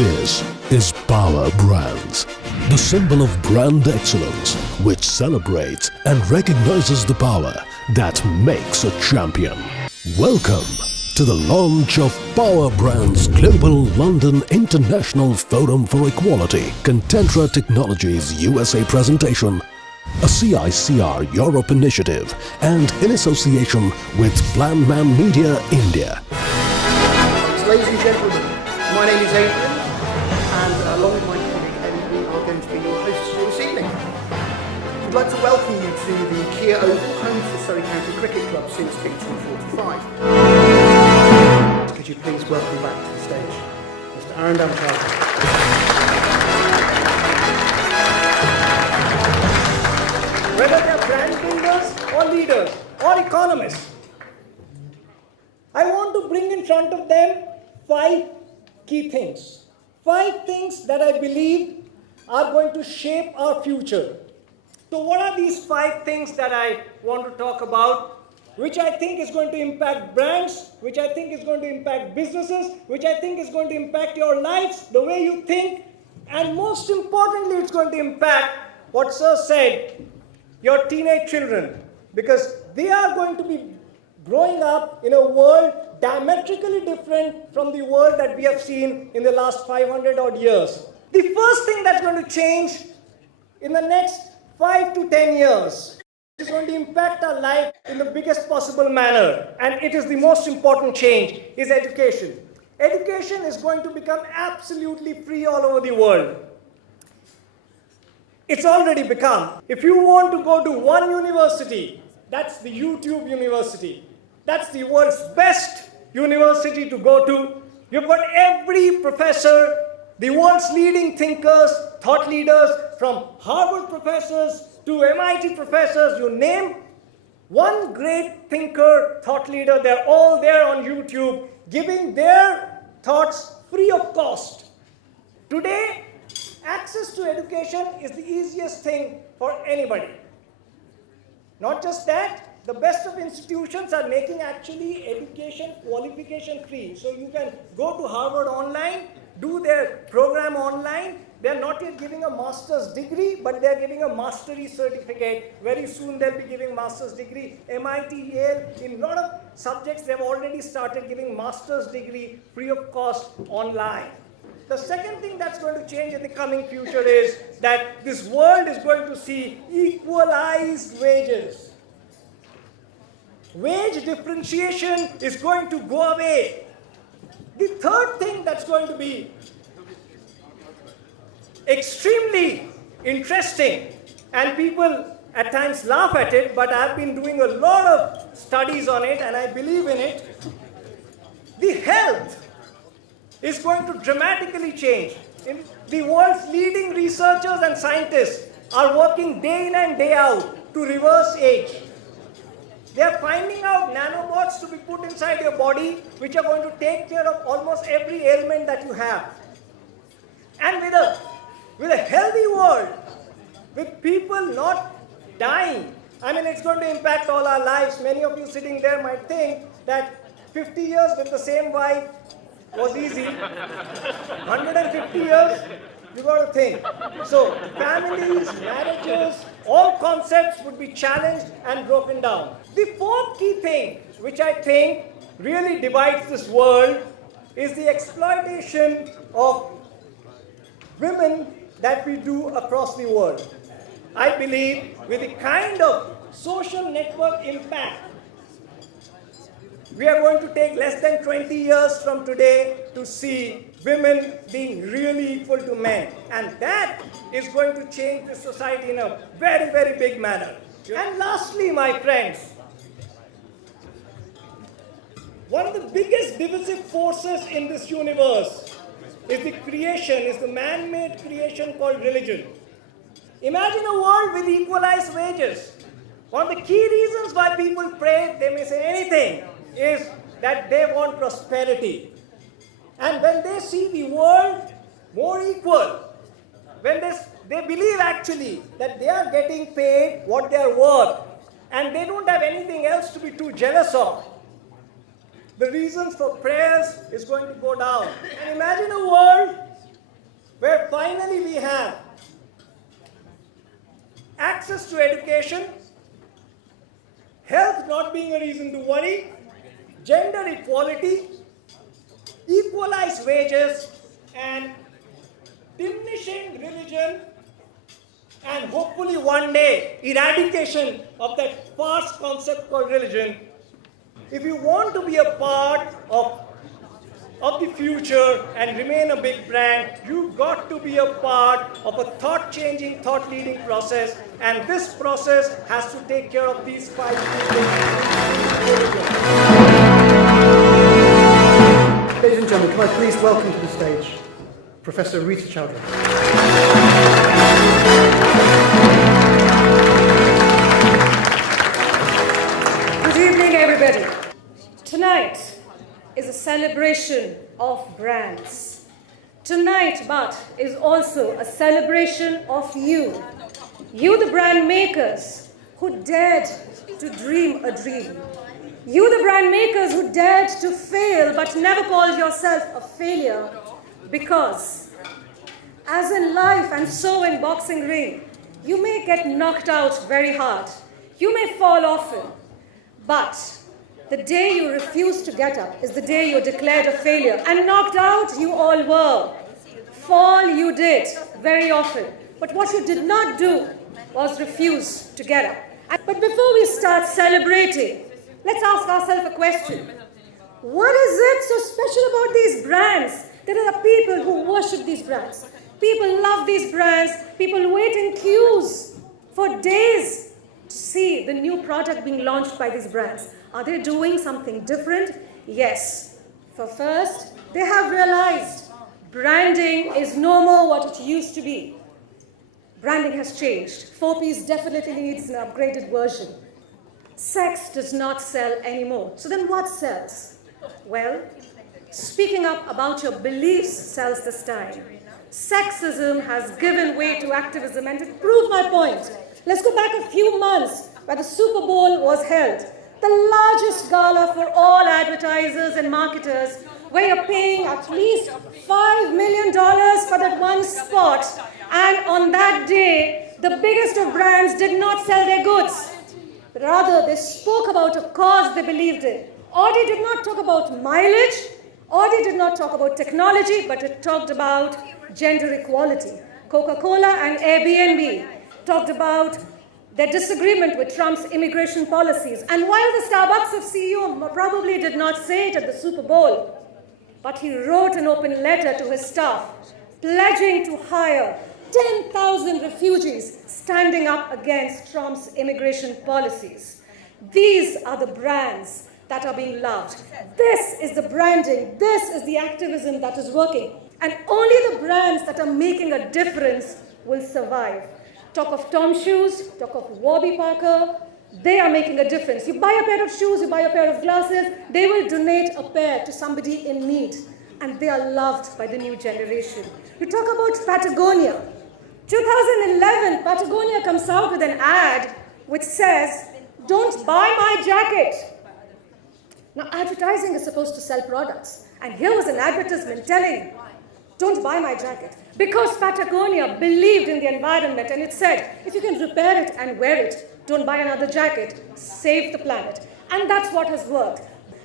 This is Power Brands, the symbol of brand excellence which celebrates and recognizes the power that makes a champion. Welcome to the launch of Power Brands Global London International Forum for Equality Contentra Technologies USA presentation, a CICR Europe initiative and in association with Planman Media India. Ladies and gentlemen, my name is Adrian, and along with my colleague Ellen, we are going to be your hosts for this evening. We'd like to welcome you to the Kia Oval, home to the Surrey County Cricket Club since 1845. Could you please welcome back to the stage Mr. Arindam, Chaudhuri. Whether they are brand builders or leaders or economists, I want to bring in front of them 5 key things. 5 things that I believe are going to shape our future. So what are these 5 things that I want to talk about, which I think is going to impact brands, which I think is going to impact businesses, which I think is going to impact your lives, the way you think, and most importantly, it's going to impact what Sir said, your teenage children, because they are going to be growing up in a world diametrically different from the world that we have seen in the last 500 odd years. The first thing that's going to change in the next 5 to 10 years is going to impact our life in the biggest possible manner, and it is the most important change, is education. Education is going to become absolutely free all over the world. It's already become. If you want to go to one university, that's the YouTube University. That's the world's best university to go to. You've got every professor, the world's leading thinkers, thought leaders, from Harvard professors to MIT professors, you name one great thinker, thought leader, they're all there on YouTube, giving their thoughts free of cost. Today, access to education is the easiest thing for anybody. Not just that, the best of institutions are making actually education qualification free. So you can go to Harvard online, do their program online. They're not yet giving a master's degree, but they're giving a mastery certificate. Very soon they'll be giving master's degree. MIT, Yale, in a lot of subjects, they've already started giving master's degree free of cost online. The second thing that's going to change in the coming future is that this world is going to see equalized wages. Wage differentiation is going to go away. The third thing that's going to be extremely interesting, and people at times laugh at it, but I've been doing a lot of studies on it and I believe in it. The health is going to dramatically change. The world's leading researchers and scientists are working day in and day out to reverse age. They are finding out nanobots to be put inside your body, which are going to take care of almost every ailment that you have. And with a healthy world, with people not dying, I mean, it's going to impact all our lives. Many of you sitting there might think that 50 years with the same wife was easy. 150 years, you got to think. So families, marriages, all concepts would be challenged and broken down. The fourth key thing, which I think really divides this world, is the exploitation of women that we do across the world. I believe with the kind of social network impact, we are going to take less than 20 years from today to see women being really equal to men. And that is going to change the society in a very, very big manner. And lastly, my friends, one of the biggest divisive forces in this universe is the man-made creation called religion. Imagine a world with equalized wages. One of the key reasons why people pray, they may say anything, is that they want prosperity. And when they see the world more equal, when they believe actually that they are getting paid what they are worth, and they don't have anything else to be too jealous of, the reasons for prayers is going to go down. And imagine a world Similarly, we have access to education, health not being a reason to worry, gender equality, equalized wages, and diminishing religion, and hopefully one day eradication of that vast concept called religion. If you want to be a part of the future and remain a big brand, you've got to be a part of a thought-changing, thought-leading process, and this process has to take care of these 5 things. Ladies and gentlemen, can I please welcome to the stage Professor Rita Chaudhuri. Good evening, everybody. Tonight is a celebration of brands. Tonight, but is also a celebration of you. You, the brand makers who dared to dream a dream. You, the brand makers who dared to fail but never called yourself a failure, because as in life and so in boxing ring, you may get knocked out very hard. You may fall often, but the day you refuse to get up is the day you're declared a failure. And knocked out you all were. Fall you did very often. But what you did not do was refuse to get up. But before we start celebrating, let's ask ourselves a question. What is it so special about these brands? There are people who worship these brands. People love these brands. People wait in queues for days to see the new product being launched by these brands. Are they doing something different? Yes. For first, they have realized branding is no more what it used to be. Branding has changed. 4Ps definitely needs an upgraded version. Sex does not sell anymore. So then what sells? Well, speaking up about your beliefs sells this time. Sexism has given way to activism, and to prove my point, let's go back a few months where the Super Bowl was held. The largest gala for all advertisers and marketers, where you're paying at least $5 million for that one spot. And on that day, the biggest of brands did not sell their goods. But rather, they spoke about a cause they believed in. Audi did not talk about mileage. Audi did not talk about technology, but it talked about gender equality. Coca-Cola and Airbnb talked about their disagreement with Trump's immigration policies. And while the Starbucks CEO probably did not say it at the Super Bowl, but he wrote an open letter to his staff pledging to hire 10,000 refugees standing up against Trump's immigration policies. These are the brands that are being loved. This is the branding. This is the activism that is working. And only the brands that are making a difference will survive. Talk of Tom Shoes, talk of Warby Parker, they are making a difference. You buy a pair of shoes, you buy a pair of glasses, they will donate a pair to somebody in need. And they are loved by the new generation. You talk about Patagonia. 2011, Patagonia comes out with an ad which says, "Don't buy my jacket." Now, advertising is supposed to sell products. And here was an advertisement telling, "Don't buy my jacket." Because Patagonia believed in the environment, and it said, if you can repair it and wear it, don't buy another jacket, save the planet. And that's what has worked.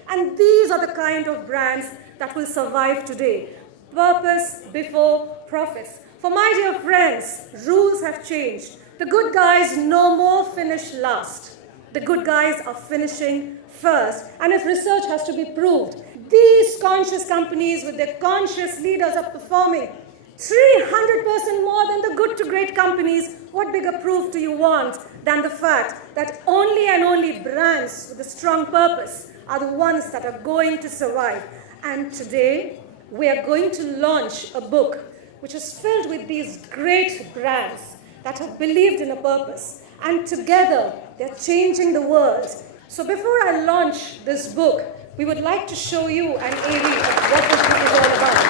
And these are the kind of brands that will survive today. Purpose before profits. For my dear friends, rules have changed. The good guys no more finish last. The good guys are finishing first. And if research has to be proved, these conscious companies with their conscious leaders are performing 300% more than the good to great companies. What bigger proof do you want than the fact that only and only brands with a strong purpose are the ones that are going to survive? And today, we are going to launch a book which is filled with these great brands that have believed in a purpose. And together, they're changing the world. So before I launch this book, we would like to show you an AV of what this book is all about.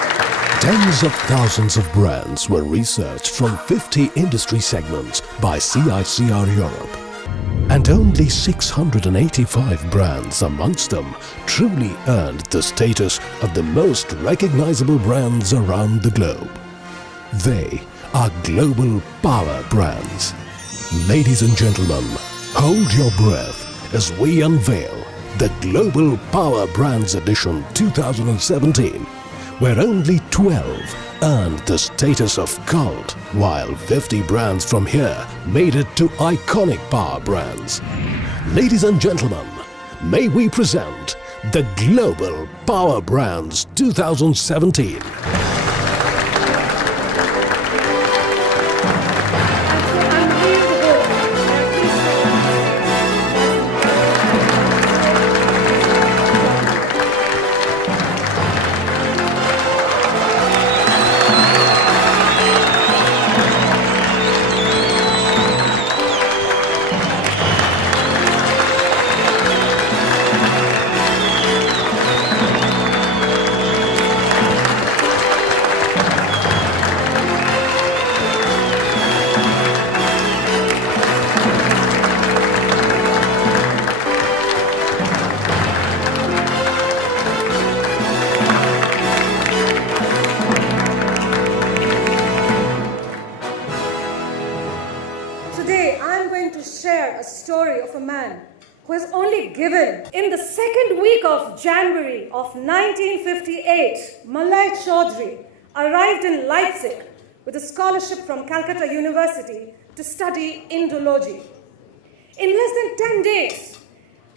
Tens of thousands of brands were researched from 50 industry segments by CICR Europe. And only 685 brands amongst them truly earned the status of the most recognizable brands around the globe. They are global power brands. Ladies and gentlemen, hold your breath as we unveil the Global Power Brands Edition 2017, where only 12 earned the status of cult, while 50 brands from here made it to iconic power brands. Ladies and gentlemen, may we present the Global Power Brands 2017. Today, I'm going to share a story of a man who has only given. In the second week of January of 1958, Malay Chaudhuri arrived in Leipzig with a scholarship from Calcutta University to study Indology. In less than 10 days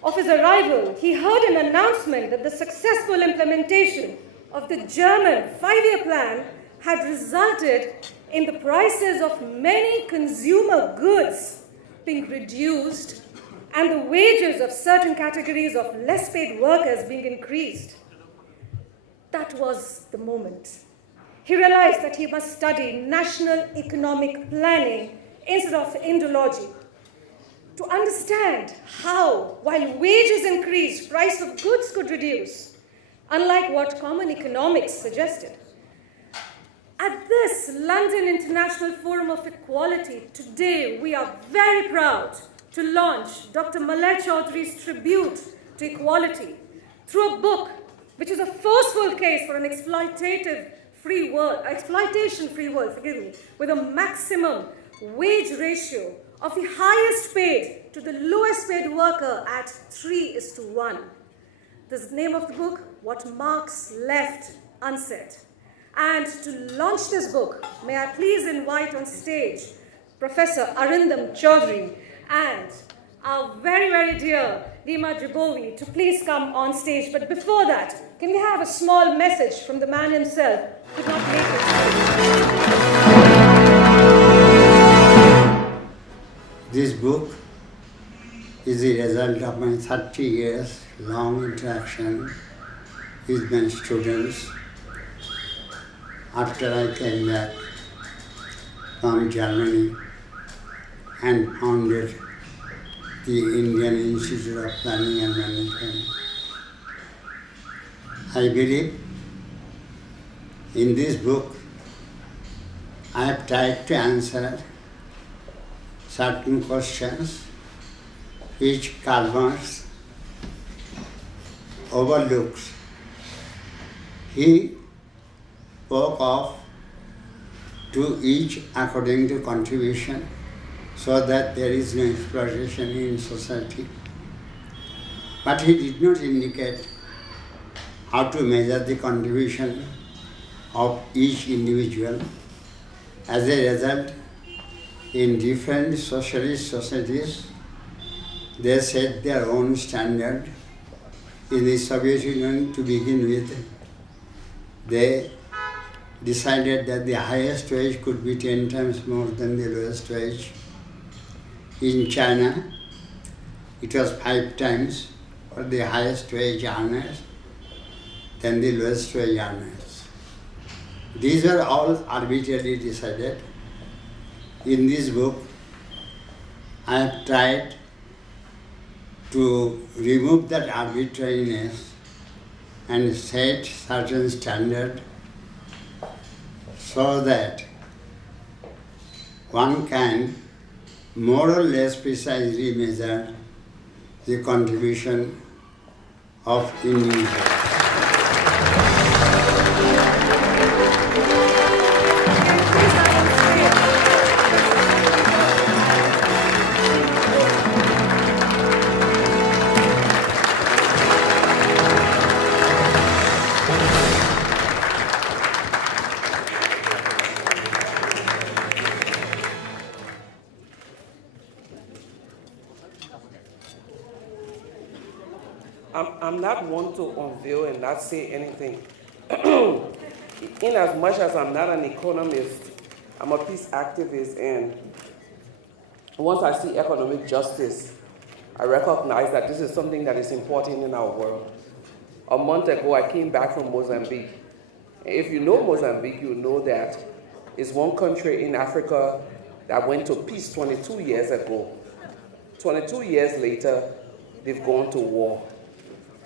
of his arrival, he heard an announcement that the successful implementation of the German 5-year plan had resulted in the prices of many consumer goods being reduced and the wages of certain categories of less paid workers being increased. That was the moment. He realized that he must study national economic planning instead of Indology to understand how, while wages increased, price of goods could reduce, unlike what common economics suggested. At this London International Forum of Equality, today we are very proud to launch Dr. Malay Chaudhuri's tribute to equality through a book which is a forceful case for an exploitation-free world, with a maximum wage ratio of the highest paid to the lowest paid worker at 3:1. The name of the book, What Marx Left Unsaid. And to launch this book, may I please invite on stage Professor Arindam Chaudhuri and our very, very dear Dima Jabovi to please come on stage. But before that, can we have a small message from the man himself who could not make it? This book is the result of my 30 years long interaction with my students after I came back from Germany and founded the Indian Institute of Planning and Management. I believe in this book I have tried to answer certain questions which Karl Marx overlooks. He spoke of to each according to contribution so that there is no exploitation in society. But he did not indicate how to measure the contribution of each individual. As a result, in different socialist societies, they set their own standard. In the Soviet Union, to begin with, they decided that the highest wage could be 10 times more than the lowest wage. In China, it was 5 times for the highest wage earners than the lowest wage earners. These are all arbitrarily decided. In this book, I have tried to remove that arbitrariness and set certain standard so that one can more or less precisely measure the contribution of individuals. Please have on stage I'm not one to unveil and not say anything. In as much as I'm not an economist, I'm a peace activist, and once I see economic justice, I recognize that this is something that is important in our world. A month ago, I came back from Mozambique. If you know Mozambique, you know that it's one country in Africa that went to peace 22 years ago. 22 years later, they've gone to war.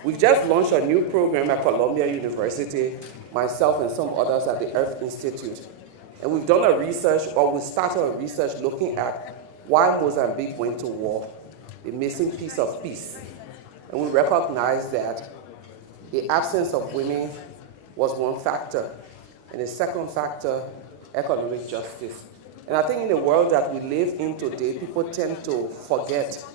We've just launched a new program at Columbia University, myself and some others at the Earth Institute. And we've done a research, or we started a research looking at why Mozambique went to war, the missing piece of peace. And we recognize that the absence of women was one factor. And the second factor, economic justice. And I think in the world that we live in today, people tend to forget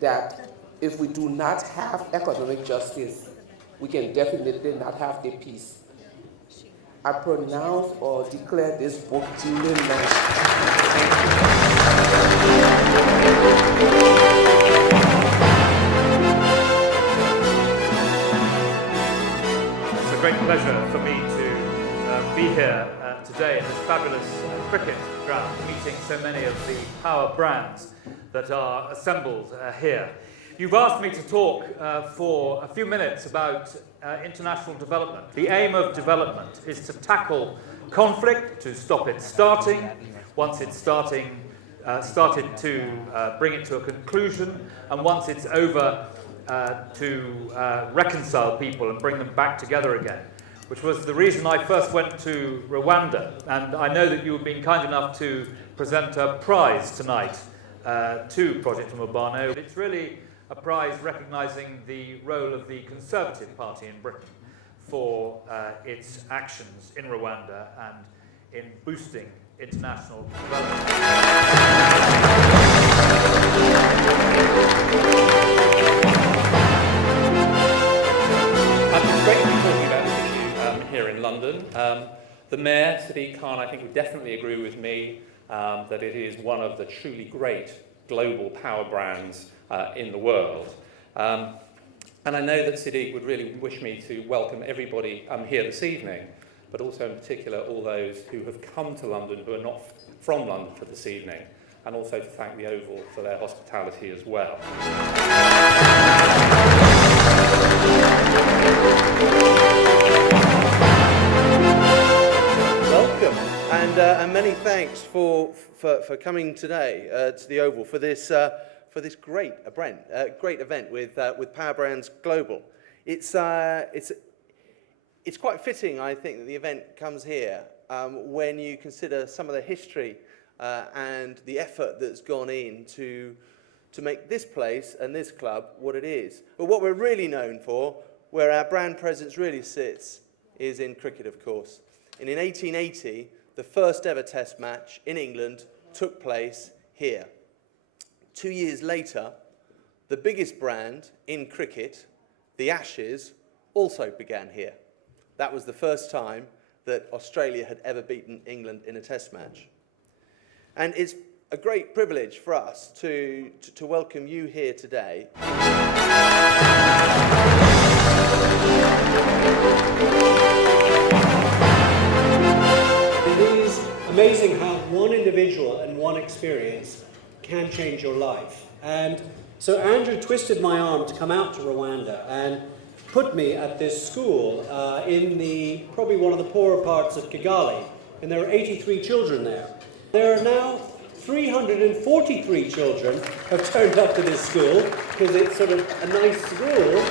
that if we do not have economic justice, we can definitely not have a peace. I pronounce or declare this book duly launched. It's a great pleasure for me to be here today in this fabulous cricket ground, meeting so many of the power brands that are assembled here. You've asked me to talk for a few minutes about international development. The aim of development is to tackle conflict, to stop it starting. Once it's started to bring it to a conclusion, and once it's over, to reconcile people and bring them back together again, which was the reason I first went to Rwanda. And I know that you have been kind enough to present a prize tonight to Project Umubano. It's really a prize recognising the role of the Conservative Party in Britain for its actions in Rwanda and in boosting international development. It's great to be talking about this issue here in London. The Mayor, Sadiq Khan, I think would definitely agree with me that it is one of the truly great global power brands in the world. And I know that Sadiq would really wish me to welcome everybody here this evening, but also in particular all those who have come to London who are not from London for this evening, and also to thank the Oval for their hospitality as well. Welcome, and many thanks for coming today to the Oval for this great event with Power Brands Global. It's quite fitting, I think, that the event comes here when you consider some of the history and the effort that's gone in to make this place and this club what it is. But what we're really known for, where our brand presence really sits, is in cricket, of course. And in 1880, the first ever Test match in England took place here. 2 years later, the biggest brand in cricket, the Ashes, also began here. That was the first time that Australia had ever beaten England in a Test match. And it's a great privilege for us to welcome you here today. It is amazing how one individual and one experience can change your life. And so Andrew twisted my arm to come out to Rwanda and put me at this school in probably one of the poorer parts of Kigali. And there are 83 children there. There are now 343 children have turned up to this school because it's sort of a nice school.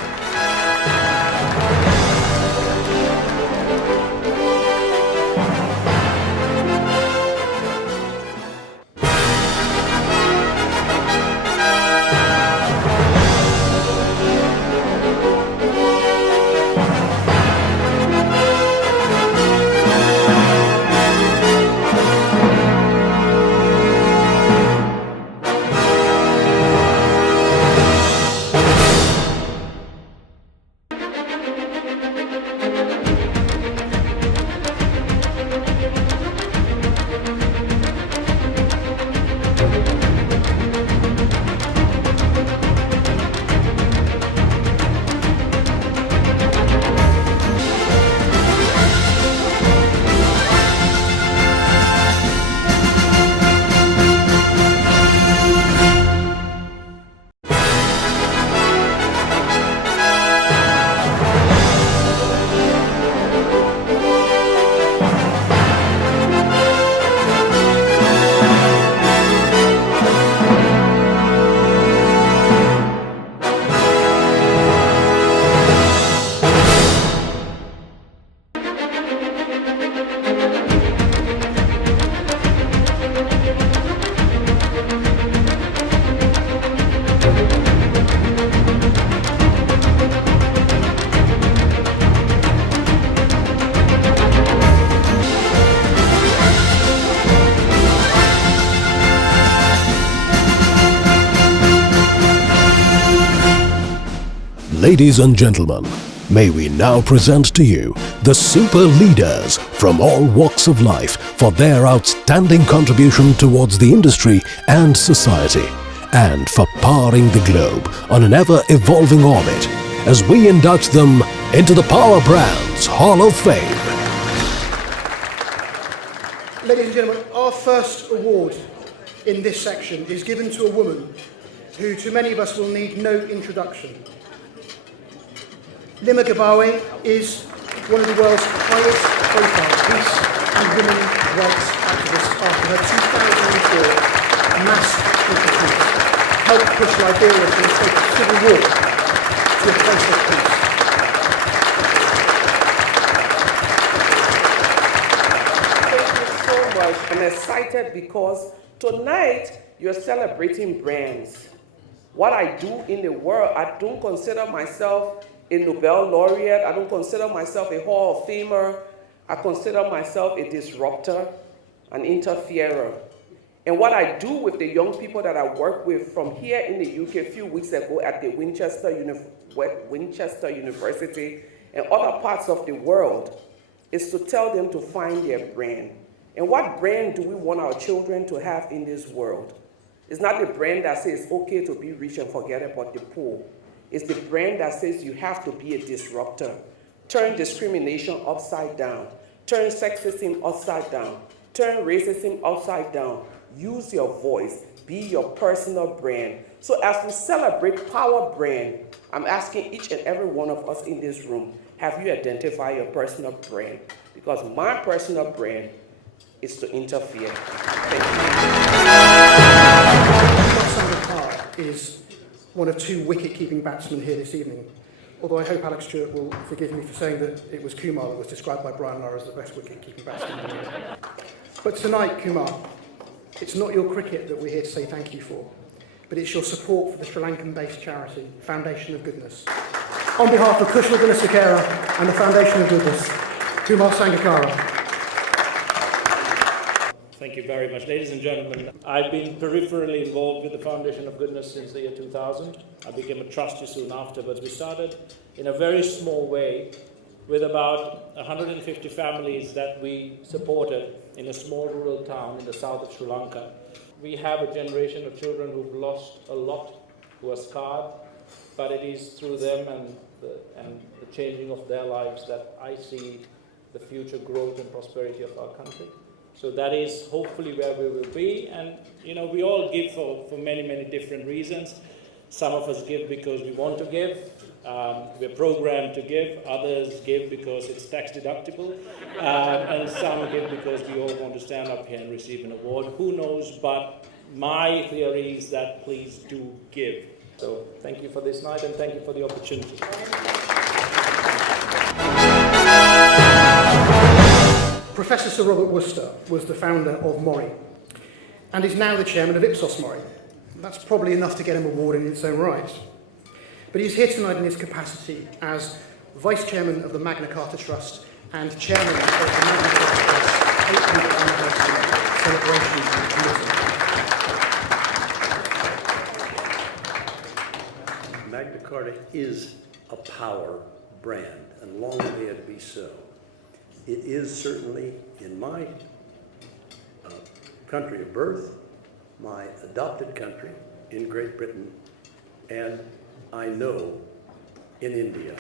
Ladies and gentlemen, may we now present to you the super leaders from all walks of life for their outstanding contribution towards the industry and society, and for powering the globe on an ever-evolving orbit, as we induct them into the Power Brands Hall of Fame. Ladies and gentlemen, our first award in this section is given to a woman who to many of us will need no introduction. Lima Gabawe is one of the world's highest profile peace and women's rights activists after her 2004 mass institute helped push Liberia from a state of civil war to a place of peace. Thank you so much. I'm excited because tonight you're celebrating brands. What I do in the world, I don't consider myself a Nobel laureate. I don't consider myself a Hall of Famer. I consider myself a disruptor, an interferer. And what I do with the young people that I work with from here in the UK a few weeks ago at the Winchester University and other parts of the world is to tell them to find their brand. And what brand do we want our children to have in this world? It's not the brand that says it's okay to be rich and forget about the poor. It's the brand that says you have to be a disruptor. Turn discrimination upside down. Turn sexism upside down. Turn racism upside down. Use your voice. Be your personal brand. So as we celebrate Power Brand, I'm asking each and every one of us in this room, have you identified your personal brand? Because my personal brand is to interfere. Thank you. Is one of two wicket-keeping batsmen here this evening. Although I hope Alex Stewart will forgive me for saying that it was Kumar that was described by Brian Lara as the best wicket-keeping batsman. But tonight, Kumar, it's not your cricket that we're here to say thank you for, but it's your support for the Sri Lankan-based charity, Foundation of Goodness. On behalf of Kushal Gunasekera and the Foundation of Goodness, Kumar Sangakkara. Thank you very much. Ladies and gentlemen, I've been peripherally involved with the Foundation of Goodness since the year 2000. I became a trustee soon after, but we started in a very small way with about 150 families that we supported in a small rural town in the south of Sri Lanka. We have a generation of children who've lost a lot, who are scarred, but it is through them and the changing of their lives that I see the future growth and prosperity of our country. So that is hopefully where we will be. And, you know, we all give for many, many different reasons. Some of us give because we want to give. We're programmed to give. Others give because it's tax deductible. And some give because we all want to stand up here and receive an award. Who knows? But my theory is that please do give. So thank you for this night and thank you for the opportunity. Professor Sir Robert Worcester was the founder of Mori and is now the chairman of Ipsos Mori. That's probably enough to get him an award in its own right. But he's here tonight in his capacity as vice chairman of the Magna Carta Trust and chairman of the Magna Carta Trust 800th Anniversary Celebration Committee. Magna Carta is a power brand, and long may it be so. It is certainly in my country of birth, my adopted country in Great Britain, and I know in India.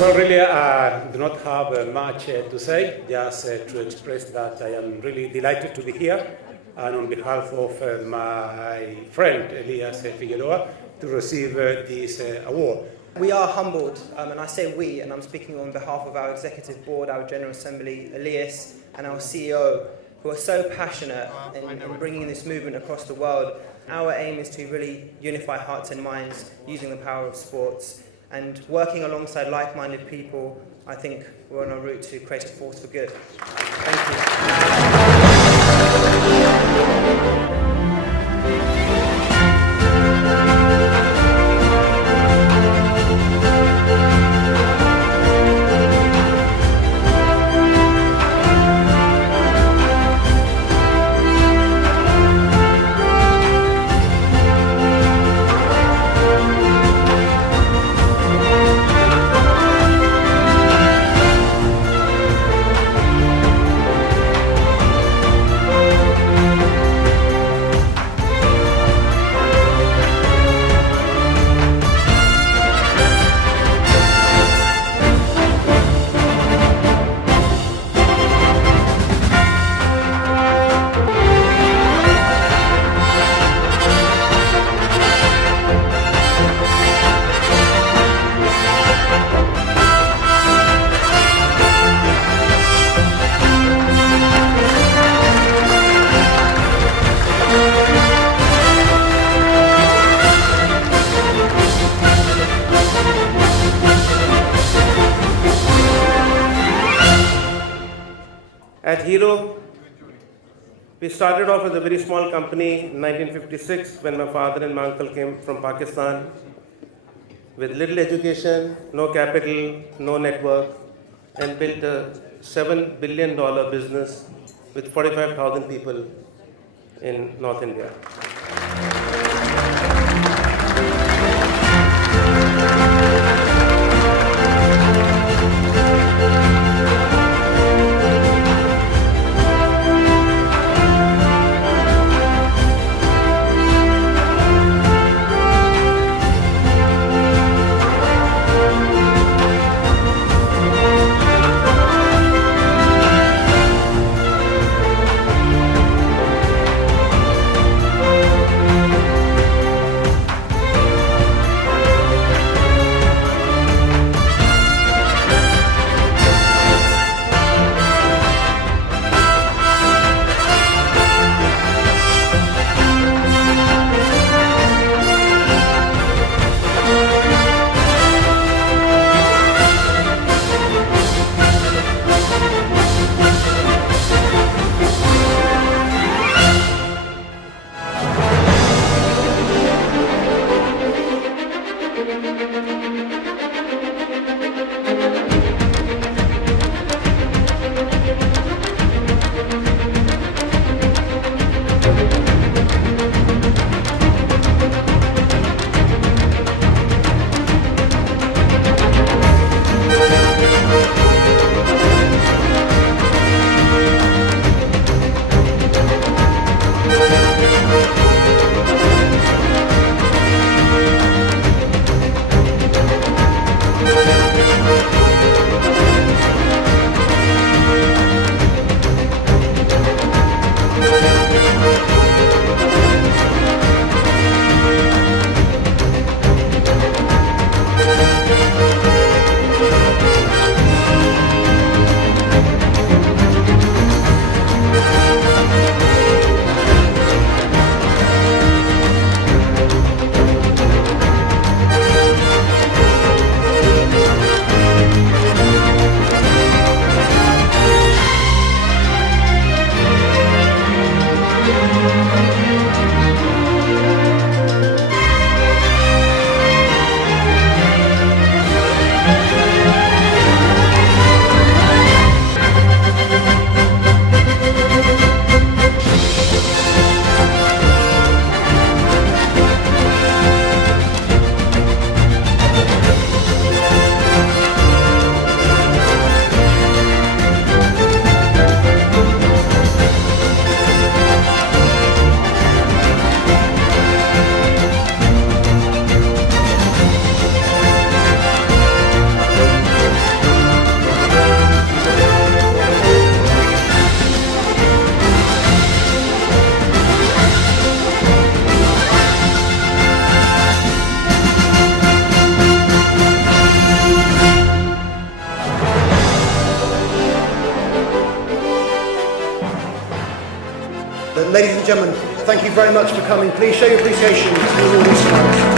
Well, really, I do not have much to say, just to express that I am really delighted to be here, and on behalf of my friend Elias Figueroa, to receive this award. We are humbled, and I say we, and I'm speaking on behalf of our Executive Board, our General Assembly, Elias, and our CEO, who are so passionate in bringing this movement across the world. Our aim is to really unify hearts and minds using the power of sports. And working alongside like-minded people, I think we're on a route to create a force for good. Thank you. At Hero, we started off as a very small company in 1956 when my father and my uncle came from Pakistan with little education, no capital, no network, and built a $7 billion business with 45,000 people in North India. Ladies and gentlemen, thank you very much for coming. Please show your appreciation to the audience tonight.